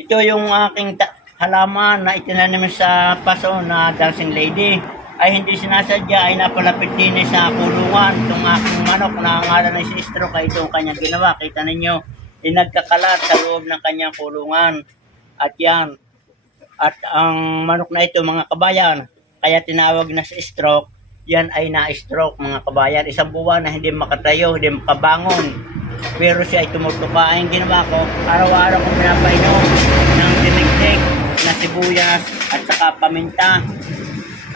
Ito yung aking halaman na itinanim sa paso na dancing lady. Ay hindi sinasadya ay napalapit din sa kulungan. Itong aking manok na ngalan ay si Stroke ay itong kanyang ginawa. Kita ninyo, nagkakalat sa loob ng kanyang kulungan. At yan, at ang manok na ito mga kabayan, kaya tinawag na si Stroke, yan ay na-stroke mga kabayan. Isang buwan na hindi makatayo, hindi makabangon. Pero siya ay tumutuka. Ang ginawa ko, araw-araw kong pinapainom ng dinigdig na sibuyas at saka paminta.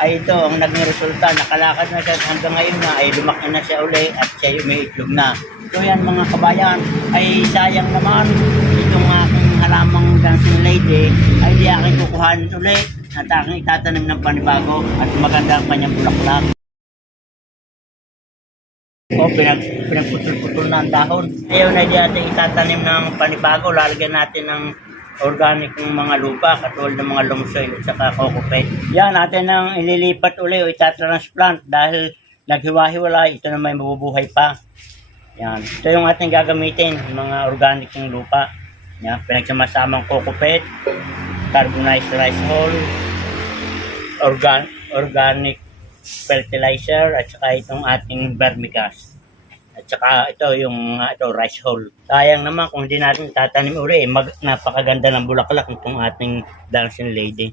Ay ito ang naging resulta. Nakalakad na siya hanggang ngayon na ay lumaki na siya uli at siya may itlog na. So yan mga kabayan, ay sayang naman itong aking halamang dancing lady ay di aking kukuhanin uli at aking itatanim ng panibago at maganda ang kanyang bulaklak. O pinagputol-putol na ang dahon. Ngayon ay di natin itatanim ng panibago, lalagyan natin ng organic ng mga lupa, katulad ng mga longsoy at saka kokopet. Yan, natin ang ililipat uli o itatransplant dahil naghiwa-hiwalay, ito na may mabubuhay pa. Yan, ito yung ating gagamitin, mga organic ng lupa. Yan, pinagsama-samang kokopet, carbonized rice hull, organic fertilizer at saka itong ating vermicast. At saka ito yung ito rice hull. Sayang naman kung hindi natin tatanim uli, napakaganda ng bulaklak itong ating dancing lady.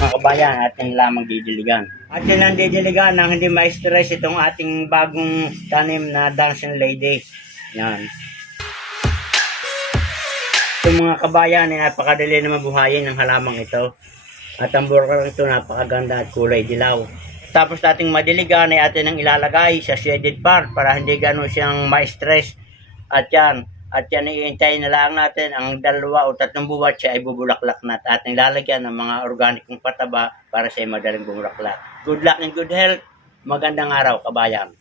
Mga kabayan, atin lamang didiligan. Atin lang didiligan nang hindi ma-stress itong ating bagong tanim na dancing lady. Yan. Itong mga kabayan ay napakadali na mabuhayin ng halamang ito. At ang bulaklak ito napakaganda at kulay dilaw. Tapos nating madiligan ay atin ang ilalagay sa shaded part para hindi gano'n siyang ma-stress. At yan iintayin na lang natin ang 2 o 3 buwan siya ay bubulaklak na at ating lalagyan ng mga organikong pataba para sa madaling bumulaklak. Good luck and good health. Magandang araw kabayan.